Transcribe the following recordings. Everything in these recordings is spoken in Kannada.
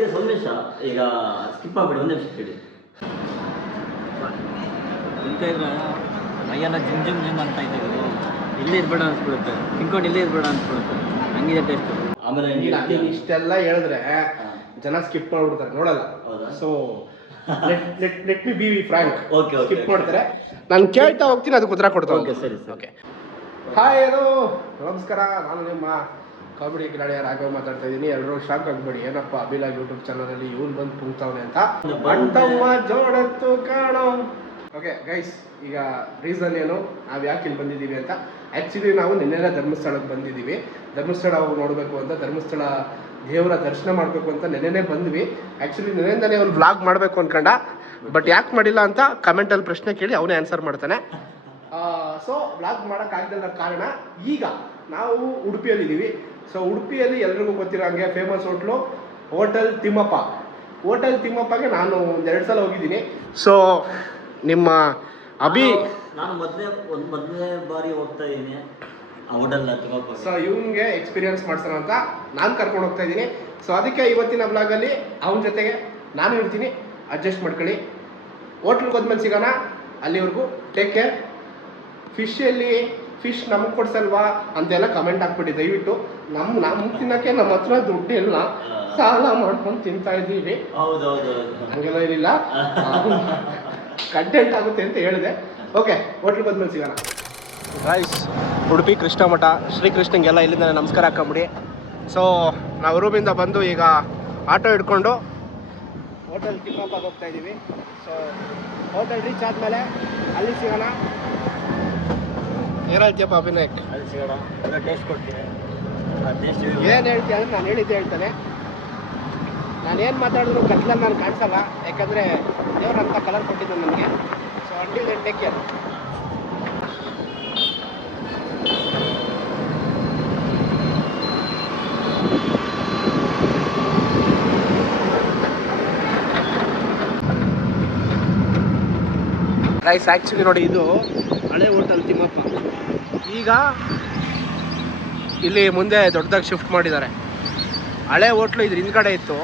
ಇದೆ ಸೋಮೇಶ. ಈಗ ಸ್ಕಿಪ್ ಆಗ್ಬಿಡಿ, ಒಂದೇ ನಿಮಿಷ ಕೇಳಿ. ತಿಂತ ಇದ್ರೆ ಮೈಯೆಲ್ಲ ಜಿಮ್ ಜಿಮ್ ಜಿಮ್ ಅಂತ ಇದ್ದೀವಿ. ಇಲ್ಲೇ ಇರ್ಬೇಡ ಅನ್ಸ್ಬಿಡುತ್ತೆ, ತಿನ್ಕೊಂಡು ಇಲ್ಲೇ ಇರ್ಬೇಡ ಅನ್ಸ್ಬಿಡುತ್ತೆ, ಹಂಗಿದೆ ಟೇಸ್ಟ್. ಆಮೇಲೆ ನೀನು ಇಷ್ಟೆಲ್ಲ ಹೇಳಿದ್ರೆ ಜನ ಸ್ಕಿಪ್ ಮಾಡ್ಬಿಡ್ತಾರೆ, ನೋಡಲ್ಲ. So let me be frank, skip ಮಾಡ್ತಾರೆ. ನಾನು ಕೇಳ್ತಾ ಹೋಗ್ತೀನಿ, ಅದಕ್ಕೆ ಉತ್ತರ ಕೊಡ್ತಾ ಓಕೆ ಸರಿ ಓಕೆ. ಹಾಯ್, ಹಲೋ, ನಮಸ್ಕಾರ. ನಾನು ನಿಮ್ಮ ಕಾಮಿಡಿ ಕಿಲಾಡಿಯ ರಾಘವ್ ಮಾತಾಡ್ತಾ ಇದ್ದೀನಿ. ಎಲ್ಲರೂ ಶಾಕ್ ಆಗಬೇಡಿ, ಏನಪ್ಪ ಅಭಿಲಾಗ್ ಯೂಟ್ಯೂಬ್ ಚಾನಲಲ್ಲಿ ಇವನು ಬಂದು ತುಂಬ್ತಾವನೆ ಅಂತ. ಬಂತಮ್ಮ ಜೋಡತ್ತು ಕಾಣೋ. ಓಕೆ ಗೈಸ್, ಈಗ ರೀಸನ್ ಏನು, ನಾವು ಯಾಕೆ ಇಲ್ಲಿ ಬಂದಿದ್ದೀವಿ ಅಂತ. ಆ್ಯಕ್ಚುಲಿ ನಾವು ನಿನ್ನೆಲ್ಲ ಧರ್ಮಸ್ಥಳಕ್ಕೆ ಬಂದಿದ್ದೀವಿ. ಧರ್ಮಸ್ಥಳ ನೋಡಬೇಕು ಅಂತ, ಧರ್ಮಸ್ಥಳ ದೇವರ ದರ್ಶನ ಮಾಡಬೇಕು ಅಂತ ನೆನ್ನೆನೇ ಬಂದ್ವಿ. ಆ್ಯಕ್ಚುಲಿ ನೆನೆಯಿಂದನೇ ಒಂದು ವ್ಲಾಗ್ ಮಾಡಬೇಕು ಅಂದ್ಕೊಂಡ, ಬಟ್ ಯಾಕೆ ಮಾಡಿಲ್ಲ ಅಂತ ಕಮೆಂಟಲ್ಲಿ ಪ್ರಶ್ನೆ ಕೇಳಿ ಅವನೇ ಆನ್ಸರ್ ಮಾಡ್ತಾನೆ. ಸೊ ವ್ಲಾಗ್ ಮಾಡೋಕ್ಕಾಗ್ದಿಲ್ಲ ಕಾರಣ, ಈಗ ನಾವು ಉಡುಪಿಯಲ್ಲಿದ್ದೀವಿ. ಸೊ ಉಡುಪಿಯಲ್ಲಿ ಎಲ್ರಿಗೂ ಗೊತ್ತಿರೋ ಹಂಗೆ ಫೇಮಸ್ ಹೋಟೆಲ್ ತಿಮ್ಮಪ್ಪ. ಹೋಟೆಲ್ ತಿಮ್ಮಪ್ಪಗೆ ನಾನು 2 ಸಲ ಹೋಗಿದ್ದೀನಿ. ಸೊ ನಿಮ್ಮ ನಾನು ಮೊದಲನೇ ಬಾರಿ ಹೋಗ್ತಾ ಇದ್ದೀನಿ ಆ ಹೋಟೆಲ್ ತಿಮ್ಮಪ್ಪ. ಸೊ ಇವನಿಗೆ ಎಕ್ಸ್ಪೀರಿಯನ್ಸ್ ಮಾಡ್ಸೋಣ ಅಂತ ನಾನು ಕರ್ಕೊಂಡು ಹೋಗ್ತಾ ಇದ್ದೀನಿ. ಸೊ ಅದಕ್ಕೆ ಇವತ್ತಿನ ವ್ಲಾಗಲ್ಲಿ ಅವನ ಜೊತೆಗೆ ನಾನು ಇರ್ತೀನಿ, ಅಡ್ಜಸ್ಟ್ ಮಾಡ್ಕೊಳ್ಳಿ. ಹೋಟ್ಲಿಗೆ ಹೋದ್ಮೇಲೆ ಸಿಗೋಣ. ಅಲ್ಲಿವರೆಗೂ ಟೇಕ್ ಕೇರ್. ಫಿಶ್ ನಮಗೆ ಕೊಡ್ಸಲ್ವಾ ಅಂತೆಲ್ಲ ಕಮೆಂಟ್ ಹಾಕ್ಬಿಟ್ಟು ದಯವಿಟ್ಟು. ನಮ್ಮ ತಿನ್ನೋಕ್ಕೆ ನಮ್ಮ ಹತ್ರ ದುಡ್ಡು ಇಲ್ಲ, ಸಾಲ ಮಾಡ್ಕೊಂಡು ತಿಂತಾ ಇದ್ದೀವಿ. ಹಂಗೆಲ್ಲ ಏನಿಲ್ಲ, ಕಂಟೆಂಟ್ ಆಗುತ್ತೆ ಅಂತ ಹೇಳಿದೆ. ಓಕೆ, ಹೋಟ್ಲಿಗೆ ಹೋದ್ಮೇಲೆ ಸಿಗೋಣ. ರೈಸ್ ಉಡುಪಿ ಕೃಷ್ಣ ಮಠ, ಶ್ರೀಕೃಷ್ಣಂಗೆಲ್ಲ ಇಲ್ಲಿಂದ ನಮಸ್ಕಾರ ಹಾಕೊಂಬಿಡಿ. ಸೊ ನಾವು ರೂಮಿಂದ ಬಂದು ಈಗ ಆಟೋ ಹಿಡ್ಕೊಂಡು ಹೋಟೆಲ್ ತಿಮ್ಮಪ್ಪಗೆ ಹೋಗ್ತಾ ಇದ್ದೀವಿ. ಸೊ ಹೋಟೆಲ್ ರೀಚ್ ಆದಮೇಲೆ ಅಲ್ಲಿ ಸಿಗೋಣ. ಏನು ಹೇಳ್ತೀಯಪ್ಪ ಅಭಿನಯಕ್? ಅಲ್ಲಿ ಸಿಗೋಣ, ಟೇಸ್ಟ್ ಕೊಡ್ತೀನಿ. ಏನು ಹೇಳ್ತೀಯ ಅಂದರೆ ನಾನು ಹೇಳಿದ್ದೆ ಹೇಳ್ತಾನೆ. ನಾನೇನು ಮಾತಾಡಿದ್ರು ಕತ್ಲಲ್ಲಿ ನಾನು ಕಾಣಿಸಲ್ಲ, ಯಾಕಂದರೆ ದೇವ್ರಂಥ ಕಲರ್ ಕೊಟ್ಟಿದ್ದು ನನಗೆ. So until then take care. Rice actually ನೋಡಿ, ಇದು ಹಳೆ ಹೋಟೆಲ್ ತಿಮ್ಮಪ್ಪ. ಈಗ ಇಲ್ಲಿ ಮುಂದೆ ದೊಡ್ಡದಾಗಿ ಶಿಫ್ಟ್ ಮಾಡಿದ್ದಾರೆ. ಹಳೆ ಹೋಟ್ಲು ಇದ್ರ ಹಿಂದ್ಗಡೆ ಇತ್ತು.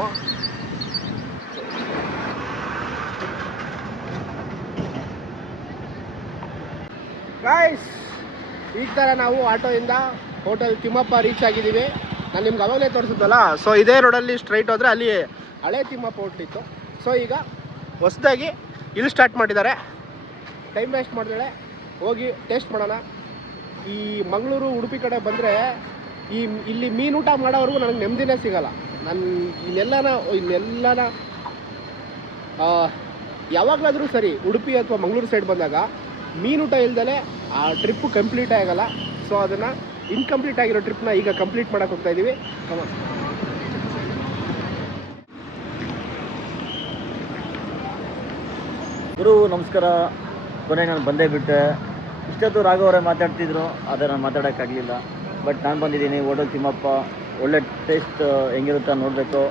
ರೈಸ್ ಈ ಥರ ನಾವು ಆಟೋಯಿಂದ ಹೋಟೆಲ್ ತಿಮ್ಮಪ್ಪ ರೀಚ್ ಆಗಿದ್ದೀವಿ. ನಾನು ನಿಮ್ಗೆ ಅವಾಗಲೇ ತೋರಿಸಿದ್ವಲ್ಲ. ಸೊ ಇದೇ ರೋಡಲ್ಲಿ ಸ್ಟ್ರೈಟ್ ಹೋದರೆ ಅಲ್ಲಿ ಹಳೆ ತಿಮ್ಮಪ್ಪ ಹೋಟ್ಲಿತ್ತು. ಸೊ ಈಗ ಹೊಸದಾಗಿ ಇಲ್ಲಿ ಸ್ಟಾರ್ಟ್ ಮಾಡಿದ್ದಾರೆ. ಟೈಮ್ ವೇಸ್ಟ್ ಮಾಡಿದಾಳೆ, ಹೋಗಿ ಟೇಸ್ಟ್ ಮಾಡೋಣ. ಈ ಮಂಗಳೂರು ಉಡುಪಿ ಕಡೆ ಬಂದರೆ ಇಲ್ಲಿ ಮೀನು ಊಟ ಮಾಡೋವರೆಗೂ ನನಗೆ ನೆಮ್ಮದಿನೇ ಸಿಗೋಲ್ಲ. ನಾನು ಇನ್ನೆಲ್ಲನ ಯಾವಾಗಲಾದರೂ ಸರಿ ಉಡುಪಿ ಅಥವಾ ಮಂಗಳೂರು ಸೈಡ್ ಬಂದಾಗ ಮೀನು ಊಟ ಇಲ್ದಲೇ ಆ ಟ್ರಿಪ್ಪು ಕಂಪ್ಲೀಟೇ ಆಗೋಲ್ಲ. ಸೊ ಅದನ್ನು ಇನ್ಕಂಪ್ಲೀಟ್ ಆಗಿರೋ ಟ್ರಿಪ್ನ ಈಗ ಕಂಪ್ಲೀಟ್ ಮಾಡೋಕ್ಕೆ ಹೋಗ್ತಾ ಇದ್ದೀವಿ. ಕಮಾನ್. ಗುರು ನಮಸ್ಕಾರ. ಕೊನೆಗೆ ನಾನು ಬಂದೇ ಬಿಟ್ಟೆ. ಇಷ್ಟೊತ್ತು ರಾಘವರೇ ಮಾತಾಡ್ತಿದ್ರು, ಆದರೆ ನಾನು ಮಾತಾಡೋಕ್ಕಾಗಲಿಲ್ಲ. ಬಟ್ ನಾನು ಬಂದಿದ್ದೀನಿ ಹೋಟೆಲ್ ತಿಮ್ಮಪ್ಪ. ಒಳ್ಳೆ ಟೇಸ್ಟ್ ಹೆಂಗಿರುತ್ತೆ ನೋಡಬೇಕು.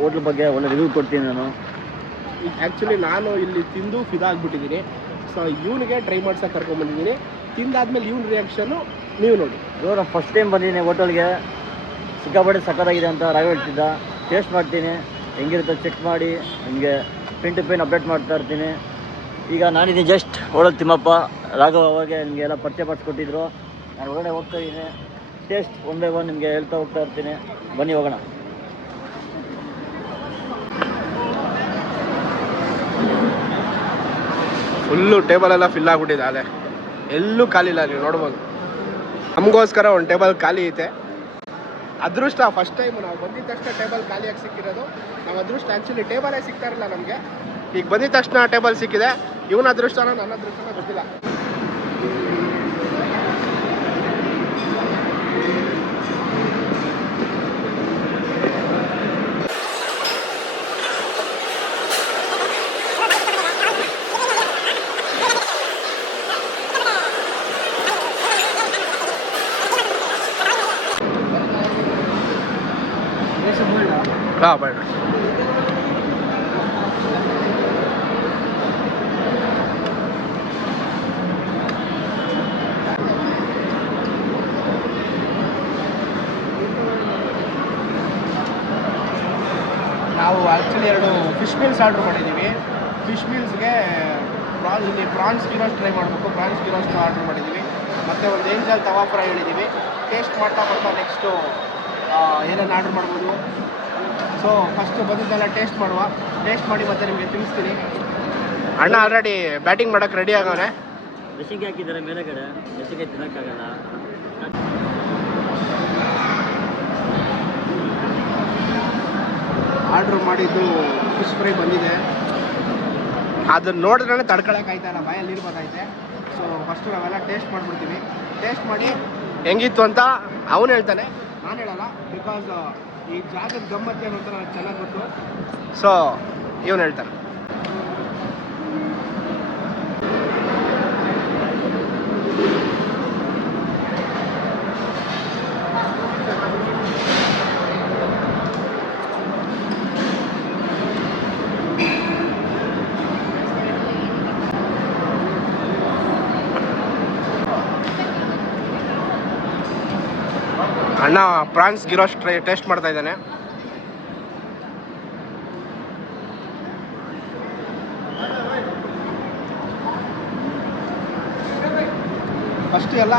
ಹೋಟ್ಲ್ ಬಗ್ಗೆ ಒಳ್ಳೆ ರಿವ್ಯೂ ಕೊಡ್ತೀನಿ ನಾನು. ಆ್ಯಕ್ಚುಲಿ ನಾನು ಇಲ್ಲಿ ತಿಂದು ಫಿದಾಗ್ಬಿಟ್ಟಿದ್ದೀನಿ. ಸೊ ಇವನಿಗೆ ಟ್ರೈ ಮಾಡ್ಸೋಕೆ ಕರ್ಕೊಂಡ್ಬಂದಿದ್ದೀನಿ. ತಿಂದಾದ್ಮೇಲೆ ಇವನ ರಿಯಾಕ್ಷನ್ನು ನೀವು ನೋಡಿ. ಇವಾಗ ನಾನು ಫಸ್ಟ್ ಟೈಮ್ ಬಂದಿದ್ದೀನಿ ಹೋಟೆಲ್ಗೆ. ಸಿಕ್ಕಾಪಟ್ಟೆ ಸಕ್ಕತ್ತಾಗಿದೆ ಅಂತ ರಾಘವ್ ಹೇಳ್ತಿದ್ದ. ಟೇಸ್ಟ್ ಮಾಡ್ತೀನಿ, ಹೆಂಗಿರುತ್ತೆ ಚೆಕ್ ಮಾಡಿ ನಿಮಗೆ ಪಿನ್ ಟು ಪಿನ್ ಅಪ್ಡೇಟ್ ಮಾಡ್ತಾ ಇರ್ತೀನಿ. ಈಗ ನಾನಿದ್ದೀನಿ ಜಸ್ಟ್ ಹೋಟೆಲ್ ತಿಮ್ಮಪ್ಪ. ರಾಘವ್ ಅವಾಗೆ ನಿಮಗೆಲ್ಲ ಪರಿಚಯ ಪಡಿಸ್ಕೊಟ್ಟಿದ್ರು. ನಾನು ಒಳಗಡೆ ಹೋಗ್ತಾ ಇದ್ದೀನಿ. ಟೇಸ್ಟ್ ಒನ್ ಬೈ ಒನ್ ನಿಮಗೆ ಹೇಳ್ತಾ ಹೋಗ್ತಾ ಇರ್ತೀನಿ. ಬನ್ನಿ ಹೋಗೋಣ. ಫುಲ್ಲು ಟೇಬಲೆಲ್ಲ ಫಿಲ್ ಆಗಿಬಿಟ್ಟಿದೆ. ಅದೇ ಎಲ್ಲೂ ಖಾಲಿ ಇಲ್ಲ, ನೀವು ನೋಡ್ಬೋದು. ನಮಗೋಸ್ಕರ ಒಂದು ಟೇಬಲ್ ಖಾಲಿ ಐತೆ. ಅದೃಷ್ಟ ಫಸ್ಟ್ ಟೈಮ್ ನಾವು ಬಂದಿದ್ದ ತಕ್ಷಣ ಟೇಬಲ್ ಖಾಲಿಯಾಗಿ ಸಿಕ್ಕಿರೋದು. ನಾವು ಅದೃಷ್ಟ. ಆ್ಯಕ್ಚುಲಿ ಟೇಬಲೇ ಸಿಗ್ತಾ ಇರಲಿಲ್ಲ ನಮಗೆ. ಈಗ ಬಂದಿದ ತಕ್ಷಣ ಟೇಬಲ್ ಸಿಕ್ಕಿದೆ. ಇವನ ಅದೃಷ್ಟನ ನನ್ನ ಅದೃಷ್ಟನ ಗೊತ್ತಿಲ್ಲ. ಹಾಂ ಬೇಡ. ನಾವು ಆ್ಯಕ್ಚುಲಿ 2 ಫಿಶ್ ಮೀಲ್ಸ್ ಆರ್ಡ್ರ್ ಮಾಡಿದ್ದೀವಿ. ಫಿಶ್ ಮೀಲ್ಸ್ಗೆ ಪ್ರಾನ್ಸ್ ಗಿರೋಸ್ಟ್ ಟ್ರೈ ಮಾಡಬೇಕು. ಪ್ರಾನ್ಸ್ ಗಿರೋಸ್ಟ್ ಆರ್ಡ್ರ್ ಮಾಡಿದ್ದೀವಿ. ಮತ್ತು ಒಂದು ಏಂಜಲ್ ತವಾ ಫ್ರೈ ಹೇಳಿದ್ದೀವಿ. ಟೇಸ್ಟ್ ಮಾಡ್ತಾ ನೆಕ್ಸ್ಟು ಏನೇನು ಆರ್ಡ್ರ್ ಮಾಡ್ಬೋದು. ಸೊ ಫಸ್ಟು ಬಂದಿದ್ದೆಲ್ಲ ಟೇಸ್ಟ್ ಮಾಡಿ ಮತ್ತೆ ನಿಮಗೆ ತಿಳಿಸ್ತೀನಿ. ಅಣ್ಣ ಆಲ್ರೆಡಿ ಬ್ಯಾಟಿಂಗ್ ಮಾಡೋಕ್ಕೆ ರೆಡಿ ಆಗೋನೆ. ಮೆಸಿಗೆ ಹಾಕಿದ್ದಾರೆ ಮೇಲೆಗಡೆ, ಮೆಸಿಗೆ ತಿನ್ನೋಕ್ಕಾಗಲ್ಲ. ಆರ್ಡ್ರ್ ಮಾಡಿದ್ದು ಫಿಶ್ ಫ್ರೈ ಬಂದಿದೆ. ಅದನ್ನು ನೋಡಿದ್ರೆ ತಡ್ಕೊಳಕ್ಕಾಯ್ತಾಯಿಲ್ಲ, ಬಾಯಲ್ಲಿ ನೀರು ಬರ್ತೈತೆ. ಸೊ ಫಸ್ಟು ನಾವೆಲ್ಲ ಟೇಸ್ಟ್ ಮಾಡಿಬಿಡ್ತೀವಿ. ಟೇಸ್ಟ್ ಮಾಡಿ ಹೆಂಗಿತ್ತು ಅಂತ ಅವನು ಹೇಳ್ತಾನೆ, ನಾನು ಹೇಳಲ್ಲ. ಬಿಕಾಸ್ ಈ ಜಾಗದ ಗಮ್ಮತ್ತೆ ಅನ್ನೋ ನನಗೆ ಚೆನ್ನಾಗಿ ಗೊತ್ತು. ಸೊ ಇವನು ಹೇಳ್ತಾನೆ. ಅಣ್ಣ ಪ್ರಾನ್ಸ್ ಗಿರೋಸ್ಟ್ ಟೇಸ್ಟ್ ಮಾಡ್ತಾ ಇದ್ದಾನೆ. ಫಸ್ಟ್ ಎಲ್ಲ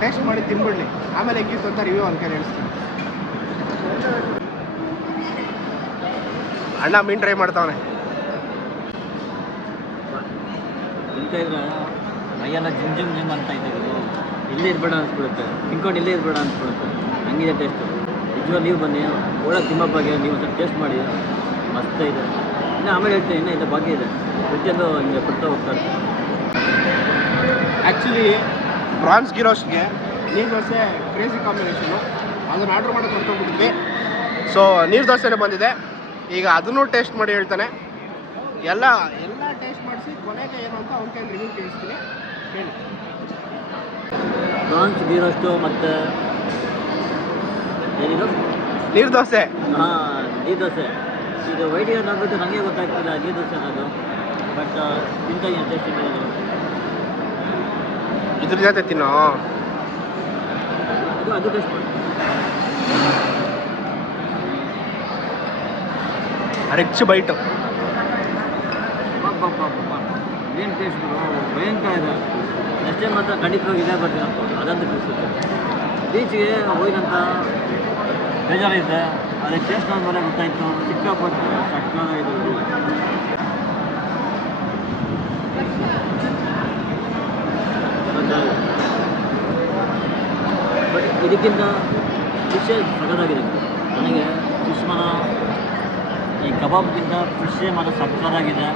ಟೇಸ್ಟ್ ಮಾಡಿ ತಿನ್ಬಿಡ್ಲಿ, ಆಮೇಲೆ ಹೆಂಗಿತ್ತು ಅಂತ ರಿವ್ಯೂ ಅನ್ಕೊಂಡು ಹೇಳ್ತೀನಿ. ಅಣ್ಣ ಮೀನು ಟ್ರೈ ಮಾಡ್ತಾವನೆ. ತಿಂತ ಇದ್ರೆ ಮೈಯೆಲ್ಲ ಜಿಮ್ ಅಂತ ಇದ್ದೀವಿ. ಇಲ್ಲೇ ಇರ್ಬೇಡ ಅನ್ಸ್ಬಿಡುತ್ತೆ, ತಿನ್ಕೊಂಡು ಇಲ್ಲೇ ಇರ್ಬೇಡ ಅನ್ಸ್ಬಿಡುತ್ತೆ. ಹಂಗಿದೆ ಟೇಸ್ಟು. ನಿಜವಾಗ ನೀವು ಬನ್ನಿ, ಒಳ್ಳೆ ತಿಮ್ಮಪ್ಪಗೆ ನೀವು ಸ್ವಲ್ಪ ಟೇಸ್ಟ್ ಮಾಡಿ, ಮಸ್ತ್ ಇದೆ. ಇನ್ನು ಆಮೇಲೆ ಹೇಳ್ತೀನಿ, ಇನ್ನೂ ಇದೆ ಬಾಕಿ ಇದೆ. ಪ್ರತಿಯೊಂದು ಹಿಂಗೆ ಕೊಡ್ತಾ ಹೋಗ್ತಾರೆ. ಆ್ಯಕ್ಚುಲಿ ಪ್ರಾನ್ಸ್ ಗಿರೋಸ್ಟ್ಗೆ ನೀರು ದೋಸೆ ಕ್ರೇಜಿ ಕಾಂಬಿನೇಷನು. ಅದನ್ನು ಆರ್ಡ್ರ್ ಮಾಡಿ ಕೊಟ್ಕೊಂಡ್ಬಿಟ್ಟಿದ್ವಿ. ಸೊ ನೀರು ದೋಸೆನೇ ಬಂದಿದೆ. ಈಗ ಅದನ್ನು ಟೇಸ್ಟ್ ಮಾಡಿ ಹೇಳ್ತಾನೆ. ಎಲ್ಲ ಟೇಸ್ಟ್ ಮಾಡಿಸಿ ಕೊನೆಗೆ ಏನು ಅಂತ ಅವ್ನ ಕೈಲಿ ರಿವ್ಯೂ ಕೇಳಿಸ್ತೀನಿ, ಹೇಳಿ. ಪ್ರಾನ್ಸ್ ಗೀರೋಸ್ಟು ಮತ್ತು ಏನಿದು ನೀರು ದೋಸೆ. ಹಾಂ, ನೀರು ದೋಸೆ. ಇದು ವೈಟ್ ಇರೋದು ನೋಡ್ಬಿಟ್ಟು ನನಗೆ ಗೊತ್ತಾಗ್ತಿಲ್ಲ ನೀರು ದೋಸೆ ಅನ್ನೋದು. ಬಟ್ ತಿಂತಾಯಿದ್ದೀನಿ, ಟೇಸ್ಟ್ ತಿಂತಾಯಿದ್ದೀನಿ. ಇದ್ರ ಜೊತೆ ತಿನ್ನೋ, ಅದು ಟೇಸ್ಟ್ ಮಾಡಿ. Rich bite. ಏನು ಟೇಸ್ಟ್ ಭಯಂಕರ ಇದೆ. ನೆಕ್ಸ್ಟ್ ಟೈಮ್ ಮಾತ್ರ ಖಂಡಿತವಾಗಿ ಇದೇ ಬರ್ತೀನಪ್ಪ, ಅದಂತ ತಿಳಿಸುತ್ತೆ. ಬೀಚ್ಗೆ ಹೋಗಿದಂಥ ಬೇಜಾರಿದೆ, ಅದಕ್ಕೆ ಟೇಸ್ಟ್ ಆದಮೇಲೆ ಗೊತ್ತಾಯಿತು. ಸಿಕ್ಕಾಪಟ್ಟು ಸಕ್ಕತ್ತಾಗಿದೆ. ಬಟ್ ಇದಕ್ಕಿಂತ ಫಿಶ್ಶೇ ಸಕ್ಕತ್ತಾಗಿದೆ. ನನಗೆ ಫಿಶ್ ಮನ ಈ ಕಬಾಬ್ಗಿಂತ ಫಿಶ್ಶೇ ಮಾತ್ರ ಸಕ್ಕತ್ತಾಗಿದೆ.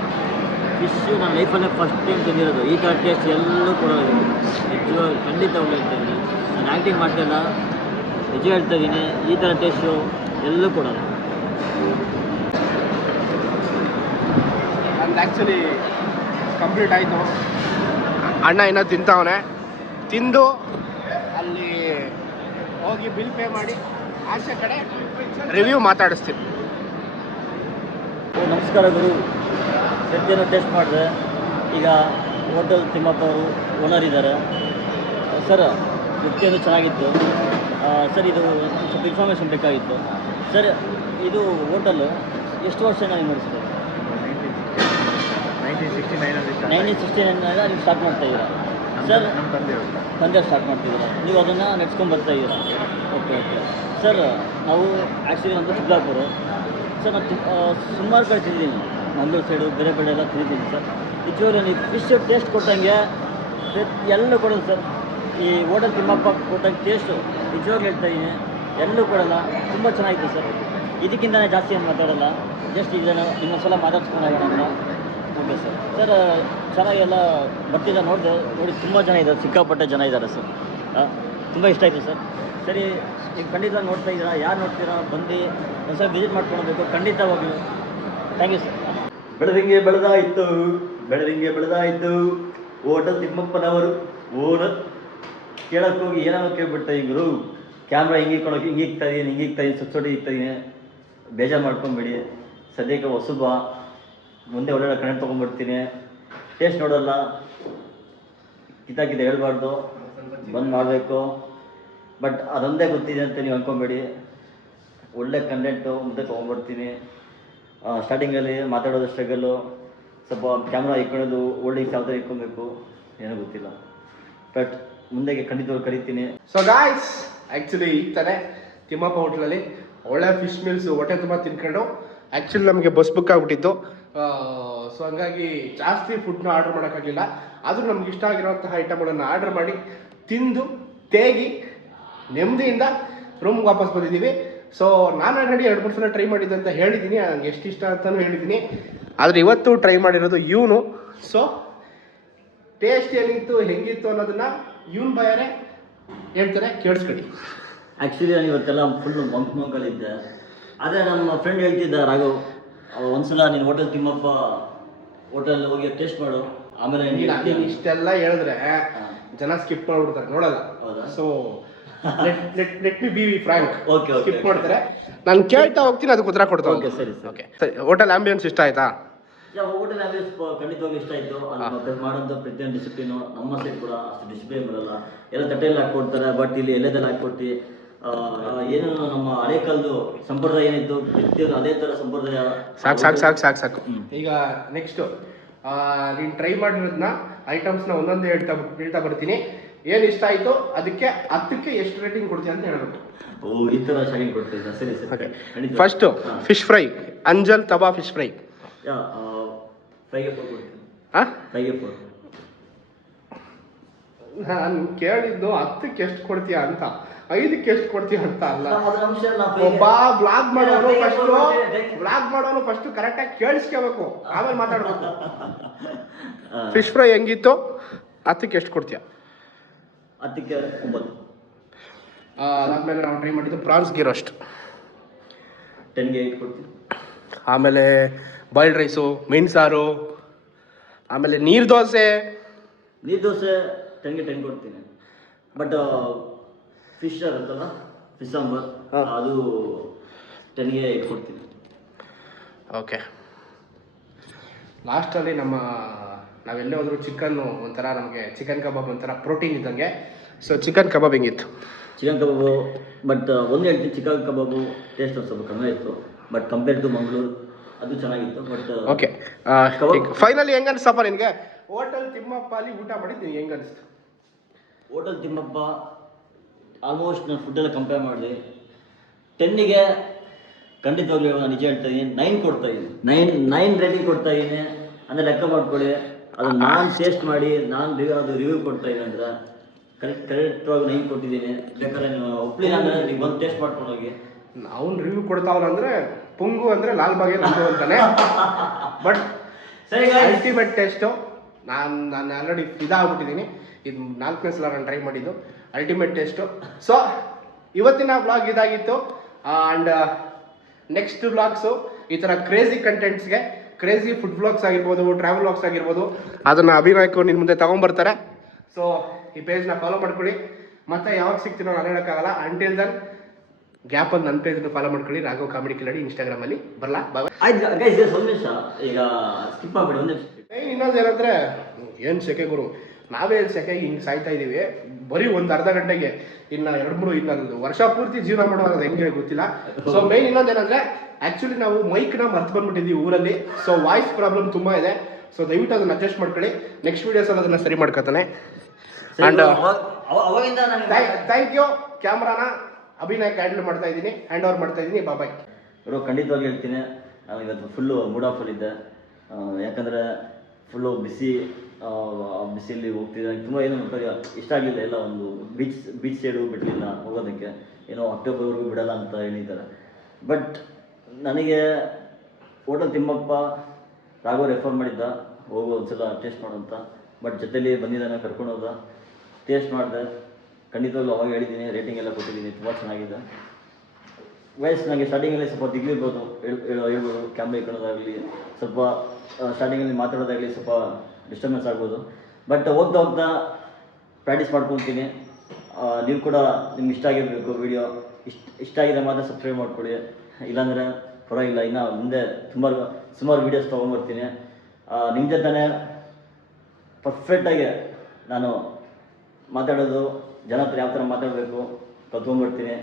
ಫಿಶ್ಶು ನನ್ನ ಲೈಫಲ್ಲೇ ಫಸ್ಟ್ ಟೈಮ್ ತಿಂದಿರೋದು. ಈ ಥರ ಟೇಸ್ಟ್ ಎಲ್ಲೂ ಕೊಡೋದು ನಿಜವಾಗಿ ಖಂಡಿತ ಒಳ್ಳೆ ಹೇಳ್ತಾಯಿದ್ದೀನಿ. ನಾನು ಆ್ಯಕ್ಟಿಂಗ್ ಮಾಡ್ತಾಯಿಲ್ಲ, ನಿಜ ಹೇಳ್ತಾಯಿದ್ದೀನಿ. ಈ ಥರ ಟೇಸ್ಟು ಎಲ್ಲೂ ಕೊಡೋದು. ನಂದು ಆ್ಯಕ್ಚುಲಿ ಕಂಪ್ಲೀಟ್ ಆಯಿತು. ಅಣ್ಣ ಇನ್ನೂ ತಿಂತಾವನೆ. ತಿಂದು ಅಲ್ಲಿ ಹೋಗಿ ಬಿಲ್ ಪೇ ಮಾಡಿ ಆಚೆ ಕಡೆ ರಿವ್ಯೂ ಮಾತಾಡಿಸ್ತೀನಿ. ನಮಸ್ಕಾರ ಗುರು. ಪ್ರತಿಯೊಂದು ಟೇಸ್ಟ್ ಮಾಡಿದೆ. ಈಗ ಹೋಟೆಲ್ ತಿಮ್ಮಪ್ಪ ಅವರು ಓನರ್ ಇದ್ದಾರೆ. ಸರ್, ಪ್ರತಿಯೊಂದು ಚೆನ್ನಾಗಿತ್ತು. ಸರ್, ಇದು ಸ್ವಲ್ಪ ಇನ್ಫಾರ್ಮೇಷನ್ ಬೇಕಾಗಿತ್ತು. ಸರ್, ಇದು ಹೋಟೆಲು ಎಷ್ಟು ವರ್ಷದಿಂದ ನೀವು ನಡೆಸ್ತೀವಿ? 1969 ನೀವು ಸ್ಟಾರ್ಟ್ ಮಾಡ್ತಾಯಿದ್ದೀರಾ ಸರ್? ನಮ್ಮ ತಂದೆ ಸ್ಟಾರ್ಟ್ ಮಾಡ್ತಿದ್ದೀರಾ, ನೀವು ಅದನ್ನು ನೆಡ್ಸ್ಕೊಂಡು ಬರ್ತಾಯಿದ್ದೀರಾ. ಓಕೆ. ಸರ್, ನಾವು ಆ್ಯಕ್ಚುಲಿ ನಮ್ಮದು ಸಿದ್ದಾಪುರ. ಸರ್, ನಾನು ಸುಮಾರು ಕಡೆ ತಿಂದಿದ್ದೀನಿ, ಮಂಗಳೂರು ಸೈಡು ಬೇರೆ ಎಲ್ಲ ತಿಂದಿದ್ದೀನಿ ಸರ್. ನಿಜವಾಗ್ಲೂ ನೀವು ಫಿಶ್ ಟೇಸ್ಟ್ ಕೊಟ್ಟಂಗೆ ಎಲ್ಲೂ ಕೊಡೋದು ಸರ್. ಈ ಹೋಟೆಲ್ ತಿಮ್ಮಪ್ಪ ಕೊಟ್ಟಂಗೆ ಟೇಸ್ಟು ನಿಜವಾಗ್ಲೂ ಹೇಳ್ತಾಯಿದ್ದೀನಿ, ಎಲ್ಲೂ ಕೊಡೋಲ್ಲ. ತುಂಬ ಚೆನ್ನಾಗಿತ್ತು ಸರ್. ಇದಕ್ಕಿಂತಲೇ ಜಾಸ್ತಿ ಏನು ಮಾತಾಡೋಲ್ಲ. ಜಸ್ಟ್ ಇದನ್ನು ಇನ್ನೊಂದು ಸಲ ಮಾತಾಡ್ಸ್ಕೊಂಡು ಹೋಗೋಣ ಅಂತ. Okay sir. ಸರ್, ಚೆನ್ನಾಗೆಲ್ಲ ಬರ್ತಿದ್ದ ನೋಡಿ ತುಂಬ ಜನ ಇದ್ದಾರೆ, ಸಿಕ್ಕಾಪಟ್ಟೆ ಜನ ಇದ್ದಾರೆ ಸರ್. ತುಂಬ ಇಷ್ಟ ಆಯಿತು ಸರ್. ಸರಿ, ನೀವು ಖಂಡಿತ ನೋಡ್ತಾ ಇದ್ದೀರಾ, ಯಾರು ನೋಡ್ತೀರಾ ಬಂದು ಒಂದ್ಸಲ ವಿಸಿಟ್ ಮಾಡ್ಕೊಳ್ಬೇಕು ಖಂಡಿತವಾಗ್ಲೂ. Thank you sir. ಬೆಳೆದಂಗೆ ಬೆಳೆದಾಯಿತು ಹೋಟೆಲ್ ತಿಮ್ಮಪ್ಪನವರು ಓನರ್. ಕೇಳೋಕ್ಕೋಗಿ ಏನಾದ್ರು ಕೇಳ್ಬಿಡ್ತಾ ಹಿಂಗರು. ಕ್ಯಾಮ್ರಾ ಹಿಂಗಿಕ್ಕೊಳಕ್ಕೆ ಹಿಂಗಿಕ್ತಾ ಇದೀನಿ ಸುತ್ತೋಟಿ ಇಕ್ತಾಯಿದ್ದೀನಿ. ಬೇಜಾರು ಮಾಡ್ಕೊಂಬೇಡಿ. ಸದ್ಯಕ್ಕೆ ಹೊಸಬ, ಮುಂದೆ ಒಳ್ಳೊಳ್ಳೆ ಕಣೆ ತೊಗೊಂಡ್ಬಿಡ್ತೀನಿ. ಟೇಸ್ಟ್ ನೋಡೋಲ್ಲ, ಕಿತ್ತಾಕಿದ್ದೆ ಹೇಳ್ಬಾರ್ದು, ಬಂದು ಮಾಡಬೇಕು. ಬಟ್ ಅದೊಂದೇ ಗೊತ್ತಿದೆ ಅಂತ ನೀವು ಅಂದ್ಕೊಬೇಡಿ. ಒಳ್ಳೆ ಕಂಟೆಂಟು ಮುಂದೆ ತೊಗೊಂಡ್ಬರ್ತೀನಿ. ಸ್ಟಾರ್ಟಿಂಗಲ್ಲಿ ಮಾತಾಡೋದು ಸ್ಟ್ರಗಲ್ಲು, ಸ್ವಲ್ಪ ಕ್ಯಾಮ್ರಾ ಇಟ್ಕೊಳ್ಳೋದು ಓಲ್ಡಿಂಗ್ಸ್ ಯಾವ ಥರ ಇಟ್ಕೊಬೇಕು ಏನೋ ಗೊತ್ತಿಲ್ಲ. ಬಟ್ ಮುಂದೆಗೆ ಖಂಡಿತವಾಗಿ ಕರಿತೀನಿ. ಸೊ ಗಾಯ್ಸ್, ಆ್ಯಕ್ಚುಲಿ ಈಗ ತಾನೇ ತಿಮ್ಮಪ್ಪ ಹೋಟ್ಲಲ್ಲಿ ಒಳ್ಳೆ ಫಿಶ್ ಮೀಲ್ಸು ಹೊಟ್ಟೆ ತುಂಬ ತಿನ್ಕೊಂಡು ಆ್ಯಕ್ಚುಲಿ ನಮಗೆ ಬಸ್ ಬುಕ್ ಆಗಿಬಿಟ್ಟಿತ್ತು. ಸೊ ಹಂಗಾಗಿ ಜಾಸ್ತಿ ಫುಡ್ನ ಆರ್ಡ್ರ್ ಮಾಡೋಕ್ಕಾಗಲಿಲ್ಲ. ಆದರೂ ನಮ್ಗೆ ಇಷ್ಟ ಆಗಿರೋಂತಹ ಐಟಮ್ಗಳನ್ನು ಆರ್ಡ್ರ್ ಮಾಡಿ ತಿಂದು ತೇಗಿ ನೆಮ್ಮದಿಯಿಂದ ರೂಮ್ಗೆ ವಾಪಸ್ ಬಂದಿದ್ದೀವಿ. ಸೊ ನಾನು ಆಲ್ರೆಡಿ 2-3 ಸಲ ಟ್ರೈ ಮಾಡಿದ್ದೆ ಅಂತ ಹೇಳಿದ್ದೀನಿ, ನನಗೆ ಎಷ್ಟು ಇಷ್ಟ ಅಂತಲೂ ಹೇಳಿದ್ದೀನಿ. ಆದರೆ ಇವತ್ತು ಟ್ರೈ ಮಾಡಿರೋದು ಇವನು. ಸೊ ಟೇಸ್ಟ್ ಏನಿತ್ತು ಹೆಂಗಿತ್ತು ಅನ್ನೋದನ್ನು ಇವನು ಬಾಯಾರೆ ಹೇಳ್ತಾರೆ, ಕೇಳಿಸ್ಕೊಳ್ಳಿ. ಆ್ಯಕ್ಚುಲಿ ನಾನು ಇವತ್ತೆಲ್ಲ ಫುಲ್ ಮಂಕಲ್ಲಿದ್ದೆ. ಆದರೆ ನಮ್ಮ ಫ್ರೆಂಡ್ ಹೇಳ್ತಿದ್ದ ರಾಘವ್, ಒಂದ್ಸಲ ನೀನು ಹೋಟೆಲ್ ತಿಮ್ಮಪ್ಪ ಹೋಟೆಲ್ ಹೋಗಿ ಟೇಸ್ಟ್ ಮಾಡು, ಆಮೇಲೆ ನೀನು ಇಷ್ಟೆಲ್ಲ ಹೇಳಿದ್ರೆ ಜನ ಸ್ಕಿಪ್ ಮಾಡ್ಬಿಡ್ತಾರೆ, ನೋಡಲ್ಲ. ಹೌದಾ? So let me be frank, okay skip ಮಾಡ್ತಾರೆ. ನಾನು ಕೇಳ್ತಾ ಹೋಗ್ತೀನಿ, ಅದಕ್ಕೆ ಉತ್ತರ ಕೊಡ್ತಾ ಓಕೆ ಸರಿ ಓಕೆ ಸರಿ. ಹೋಟೆಲ್ ಆಂಬಿಯನ್ಸ್ ಇಷ್ಟ ಆಯ್ತಾ? ಹೋಟೆಲ್ ಆಂಬಿಯನ್ಸ್ ಖಂಡಿತವಾಗಿ ಇಷ್ಟ ಆಯಿತು. ಅಲ್ಲಿ ಮಾಡೋಂಥ ಪ್ರತಿಯೊಂದು ಡಿಸಿಪ್ಲಿನು ನಮ್ಮ ಸೈಡ್ ಕೂಡ ಅಷ್ಟು ಡಿಸಿಪ್ಲಿನ್ ಬರಲ್ಲ. ಎಲ್ಲ ತಟ್ಟೆಯಲ್ಲಿ ಹಾಕ್ಕೊಡ್ತಾರೆ, ಬಟ್ ಇಲ್ಲಿ ಎಲ್ಲದಲ್ಲಿ ಹಾಕ್ಕೊಟ್ಟು ಏನು ನಮ್ಮ ಹಳೆ ಕಾಲದ್ದು ಸಂಪ್ರದಾಯ ಏನಿತ್ತು ಪ್ರತಿಯೊಂದು ಅದೇ ಥರ ಸಂಪ್ರದಾಯ. ಸಾಕು. ಈಗ ನೆಕ್ಸ್ಟು ನೀನು ಟ್ರೈ ಮಾಡಿರೋದನ್ನ ಐಟಮ್ಸ್ನ ಒಂದೊಂದೇ ಹೇಳ್ತಾ ಬರ್ತೀನಿ. ಏನು ಇಷ್ಟ ಆಯಿತು ಅದಕ್ಕೆ 10ಕ್ಕೆ ಎಷ್ಟು ರೇಟಿಂಗ್ ಕೊಡ್ತೀಯ ಅಂತ ಹೇಳಬೇಕು. ಓ, ಈ ಥರ ಶಾಕಿಂಗ್ ಕೊಡ್ತಿದ್ದ. ಸರಿ ಸರಿ. ಫಸ್ಟು ಫಿಶ್ ಫ್ರೈ, ಅಂಜಲ್ ತವಾ ಫಿಶ್ ಫ್ರೈ. 5ಗೆ 4 ಕೊಡ್ತೀನಿ. 5ಗೆ 4. ನಾನು ಕೇಳಿದ್ದು 10ಕ್ಕೆ ಎಷ್ಟು ಕೊಡ್ತೀಯ ಅಂತ, 5ಕ್ಕೆ ಎಷ್ಟು ಕೊಡ್ತೀಯ ಅಂತ ಅಲ್ಲ. ಒಬ್ಬ ವ್ಲಾಗ್ ಮಾಡೋನು ಫಸ್ಟು ಕರೆಕ್ಟಾಗಿ ಕೇಳಿಸ್ಕೋಬೇಕು, ಆಮೇಲೆ ಮಾತಾಡ್ಬೇಕು. ಫಿಶ್ ಫ್ರೈ ಹೆಂಗಿತ್ತು, 10ಕ್ಕೆ ಎಷ್ಟು ಕೊಡ್ತೀಯ? 10ಕ್ಕೆ 9. ಅದಾದ್ಮೇಲೆ ನಾವು ಟ್ರೈ ಮಾಡಿದ್ದು ಪ್ರಾನ್ಸ್ ಗೀ ರೋಸ್ಟ್, 10ಗೆ 8 ಕೊಡ್ತೀನಿ. ಆಮೇಲೆ ಬಾಯ್ಲ್ಡ್ ರೈಸು, ಮೀನು ಸಾರು, ಆಮೇಲೆ ನೀರು ದೋಸೆ 10ಗೆ 10 ಕೊಡ್ತೀನಿ. ಬಟ್ ಫಿಶ್ ಇರುತ್ತಲ್ಲ, ಫಿಶ್ ಸಾಂಬಾರ್, ಅದು 10ಗೆ 8 ಕೊಡ್ತೀನಿ. ಓಕೆ. ಲಾಸ್ಟಲ್ಲಿ ನಾವೆಲ್ಲೇ ಹೋದ್ರು ಚಿಕನ್ನು ಒಂಥರ, ನಮಗೆ ಚಿಕನ್ ಕಬಾಬ್ ಒಂಥರ ಪ್ರೋಟೀನ್ ಇದ್ದಂಗೆ. ಸೊ ಚಿಕನ್ ಕಬಾಬ್ ಹೆಂಗಿತ್ತು? ಚಿಕನ್ ಕಬಾಬು, ಬಟ್ ಒಂದು ಹೇಳ್ತೀನಿ, ಚಿಕನ್ ಕಬಾಬು ಟೇಸ್ಟ್ ಸ್ವಲ್ಪ ಕಮ್ಮಿ ಇತ್ತು. ಬಟ್ ಕಂಪೇರ್ ಟು ಮಂಗಳೂರು ಅದು ಚೆನ್ನಾಗಿತ್ತು. ಬಟ್ ಓಕೆ, ಫೈನಲಿ ಹೆಂಗೆ ಅನಿಸ್ತಪ್ಪ ನಿನಗೆ ಹೋಟೆಲ್ ತಿಮ್ಮಪ್ಪ ಅಲ್ಲಿ ಊಟ ಮಾಡಿದ್ದು ಹೆಂಗೆ ಅನಿಸ್ತು? ಹೋಟೆಲ್ ತಿಮ್ಮಪ್ಪ ಆಲ್ಮೋಸ್ಟ್ ನಾನು ಫುಡ್ಡೆಲ್ಲ ಕಂಪೇರ್ ಮಾಡಿದೆ. 10ಗೆ ಖಂಡಿತವಾಗ್ಲೂ ನಾನು ನಿಜ ಹೇಳ್ತಾ ಇದ್ದೀನಿ, 9 ಕೊಡ್ತಾ ಇದ್ದೀನಿ. 9 ರೇಟಿಂಗ್ ಕೊಡ್ತಾ ಇದ್ದೀನಿ ಅಂದರೆ ಲೆಕ್ಕ ಮಾಡ್ಕೊಳ್ಳಿ. ಅದು ನಾನು ಟೇಸ್ಟ್ ಮಾಡಿ ನಾನು ಅದು ರಿವ್ಯೂ ಕೊಡ್ತಾ ಇದ್ದೀನಿ ಅಂದ್ರೆ ಕರೆಕ್ಟ್ವಾಗಿ 9 ಕೊಟ್ಟಿದ್ದೀನಿ. ಬೇಕಾದ್ರೆ ನೀವು ಒಪ್ಪಲಿಲ್ಲ ಅಂದರೆ ನೀವು ಬಂದು ಟೇಸ್ಟ್ ಮಾಡ್ಕೊಂಡು ಹೋಗಿ. ಅವ್ನು ರಿವ್ಯೂ ಕೊಡ್ತಾವನಂದ್ರೆ ಪುಂಗು ಅಂದರೆ ಲಾಲ್ಬಾಗೆ ನಂದು ಅಂತಾನೆ. ಬಟ್ ಸರಿ, ಅಲ್ಟಿಮೇಟ್ ಟೇಸ್ಟು. ನಾನು ಆಲ್ರೆಡಿ ಇದಾಗ್ಬಿಟ್ಟಿದ್ದೀನಿ. ಇದು 4ನೇ ಸಲ ನಾನು ಟ್ರೈ ಮಾಡಿದ್ದು. Ultimate taste. ಸೊ ಇವತ್ತಿನ ವ್ಲಾಗ್ ಇದಾಗಿತ್ತು. ಆ್ಯಂಡ್ ನೆಕ್ಸ್ಟ್ ವ್ಲಾಗ್ಸು ಈ ಥರ ಕ್ರೇಜಿ ಕಂಟೆಂಟ್ಸ್ಗೆ, ಕ್ರೇಜಿ ಫುಡ್ ವ್ಲಾಗ್ಸ್ ಆಗಿರ್ಬೋದು, ಟ್ರಾವೆಲ್ ವ್ಲಾಗ್ಸ್ ಆಗಿರ್ಬೋದು, ಅದನ್ನು ಅಭಿನಯಕ್ಕೂ ನಿಮ್ಮ ಮುಂದೆ ತೊಗೊಂಬರ್ತಾರೆ. ಸೊ ಈ ಪೇಜ್ನ ಫಾಲೋ ಮಾಡ್ಕೊಳ್ಳಿ. ಮತ್ತೆ ಯಾವಾಗ ಸಿಗ್ತೀನೋ ನಾನು ಹೇಳೋಕ್ಕಾಗಲ್ಲ. ಅಂಟಿಲ್ ದನ್ ಗ್ಯಾಪಲ್ಲಿ ನನ್ನ ಪೇಜ್ನ ಫಾಲೋ ಮಾಡ್ಕೊಳ್ಳಿ, ರಾಘವ್ ಕಾಮಿಡಿ ಕಿಲಾಡಿ ಇನ್ಸ್ಟಾಗ್ರಾಮಲ್ಲಿ. ಬರಲಾ? ಆಯ್ತು ಗೈಸ್, ಒಂದು ನಿಮಿಷ ಈಗ ಸ್ಕಿಪ್ ಮಾಡಿಬಿಡಿ. ಒಂದು ನಿಮಿಷ. ಇನ್ನೊಂದು ಏನಂದರೆ, ಏನು ಸೆಕೆ ಗುರು, ನಾವೇ ಸೆಕೆಗೆ ಹಿಂಗೆ ಸಾಯ್ತಾ ಇದ್ದೀವಿ ಬರೀ ಒಂದು ಅರ್ಧ ಗಂಟೆಗೆ. ಇನ್ನು 2-3 ಇನ್ನೊಂದು ವರ್ಷ ಪೂರ್ತಿ ಜೀವನ ಮಾಡೋದು ಹೆಂಗೆ ಗೊತ್ತಿಲ್ಲ. ಸೊ ಮೇನ್ ಇನ್ನೊಂದೇನಂದರೆ, ಆ್ಯಕ್ಚುಲಿ ನಾವು ಮೈಕ್ನ ಮರ್ತು ಬಂದ್ಬಿಟ್ಟಿದ್ದೀವಿ ಊರಲ್ಲಿ. ಸೊ ವಾಯ್ಸ್ ಪ್ರಾಬ್ಲಮ್ ತುಂಬ ಇದೆ. ಸೊ ದಯವಿಟ್ಟು ಅದನ್ನು ಅಡ್ಜಸ್ಟ್ ಮಾಡ್ಕೊಳ್ಳಿ. ನೆಕ್ಸ್ಟ್ ವೀಡಿಯೋಸಲ್ಲಿ ಅದನ್ನು ಸರಿ ಮಾಡ್ಕೊತಾನೆ. And thank you. ಕ್ಯಾಮ್ರಾನ ಅಭಿನಯಕ್ಕೆ ಹ್ಯಾಂಡಲ್ ಮಾಡ್ತಾ ಇದ್ದೀನಿ, ಹ್ಯಾಂಡ್ ಓವರ್ ಮಾಡ್ತಾ ಇದ್ದೀನಿ. ಬಾಯ್. ಇವರು ಖಂಡಿತವಾಗಿ ಹೇಳ್ತೀನಿ, ನಾನು ಇವತ್ತು ಫುಲ್ಲು ಮೂಡ್ ಆಫಲ್ಲಿದ್ದೆ. ಯಾಕಂದರೆ ಫುಲ್ಲು ಬಿಸಿಯಲ್ಲಿ ಹೋಗ್ತಿದ್ದೆ. ತುಂಬ ಏನೋ ಇಷ್ಟ ಆಗಲಿಲ್ಲ. ಎಲ್ಲ ಒಂದು ಬೀಚ್ ಸೈಡು ಬಿಡಲಿಲ್ಲ ಹೋಗೋದಕ್ಕೆ. ಏನೋ ಅಕ್ಟೋಬರ್ವರೆಗೂ ಬಿಡಲ್ಲ ಅಂತ ಹೇಳಿದ್ದಾರೆ. ಬಟ್ ನನಗೆ ಹೋಟೆಲ್ ತಿಮ್ಮಪ್ಪ ರಾಘವ್ ರೆಫರ್ ಮಾಡಿದ್ದ, ಹೋಗೋ ಒಂದ್ಸಲ ಟೇಸ್ಟ್ ಮಾಡೋಂತ. ಬಟ್ ಜೊತೆಲಿ ಬಂದಿದ್ದಾನೆ, ಕರ್ಕೊಂಡು ಹೋದ, ಟೇಸ್ಟ್ ಮಾಡಿದೆ. ಖಂಡಿತವಾಗ್ಲೂ ಅವಾಗ ಹೇಳಿದ್ದೀನಿ, ರೇಟಿಂಗ್ ಎಲ್ಲ ಕೊಟ್ಟಿದ್ದೀನಿ, ತುಂಬ ಚೆನ್ನಾಗಿದೆ. ನನಗೆ ಸ್ಟಾರ್ಟಿಂಗಲ್ಲಿ ಸ್ವಲ್ಪ ದಿಗ್ಲಿರ್ಬೋದು, ಹೇಳ್ಬೋದು. ಕ್ಯಾಮ್ರಾ ಇಟ್ಕೊಳ್ಳೋದಾಗಲಿ, ಸ್ವಲ್ಪ ಸ್ಟಾರ್ಟಿಂಗಲ್ಲಿ ಮಾತಾಡೋದಾಗಲಿ ಸ್ವಲ್ಪ ಡಿಸ್ಟರ್ಬೆನ್ಸ್ ಆಗ್ಬೋದು. ಬಟ್ ಹೋಗ್ತಾ ಪ್ರಾಕ್ಟೀಸ್ ಮಾಡ್ಕೊತೀನಿ. ನೀವು ಕೂಡ ನಿಮ್ಗೆ ಇಷ್ಟ ಆಗಿರಬೇಕು ವಿಡಿಯೋ. ಇಷ್ಟ ಆಗಿದೆ ಮಾತ್ರ ಸಬ್ಸ್ಕ್ರೈಬ್ ಮಾಡ್ಕೊಳ್ಳಿ, ಇಲ್ಲಾಂದರೆ ಪರವಾಗಿಲ್ಲ. ಇನ್ನು ಮುಂದೆ ಸುಮಾರು ವೀಡಿಯೋಸ್ ತೊಗೊಂಬರ್ತೀನಿ ನಿಮ್ಮ ಜೊತೆ. ಪರ್ಫೆಕ್ಟಾಗಿ ನಾನು ಮಾತಾಡೋದು, ಜನ ಹತ್ರ ಯಾವ ಥರ ಮಾತಾಡಬೇಕು ಕಲ್ತ್ಕೊಂಡ್ಬಿಡ್ತೀನಿ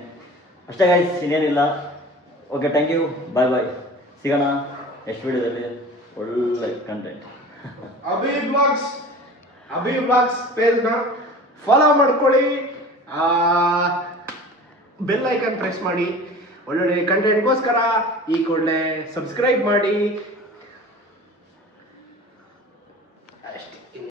ಅಷ್ಟೇ ಗೈಸ್, ಇನ್ನೇನಿಲ್ಲ. ಓಕೆ, ಥ್ಯಾಂಕ್ ಯು, ಬಾಯ್. ಸಿಗೋಣ. ನೆಕ್ಸ್ಟ್ ವಿಡಿಯೋದಲ್ಲಿ ಒಳ್ಳೆ ಕಂಟೆಂಟ್. ಅಭಿ ಬ್ಲಾಗ್ಸ್ ಪೇಜ್ನ ಫಾಲೋ ಮಾಡ್ಕೊಳ್ಳಿ, ಬೆಲ್ ಐಕನ್ ಪ್ರೆಸ್ ಮಾಡಿ, ಒಳ್ಳೊಳ್ಳೆ ಕಂಟೆಂಟ್ಗೋಸ್ಕರ ಈ ಕೂಡಲೇ ಸಬ್ಸ್ಕ್ರೈಬ್ ಮಾಡಿ.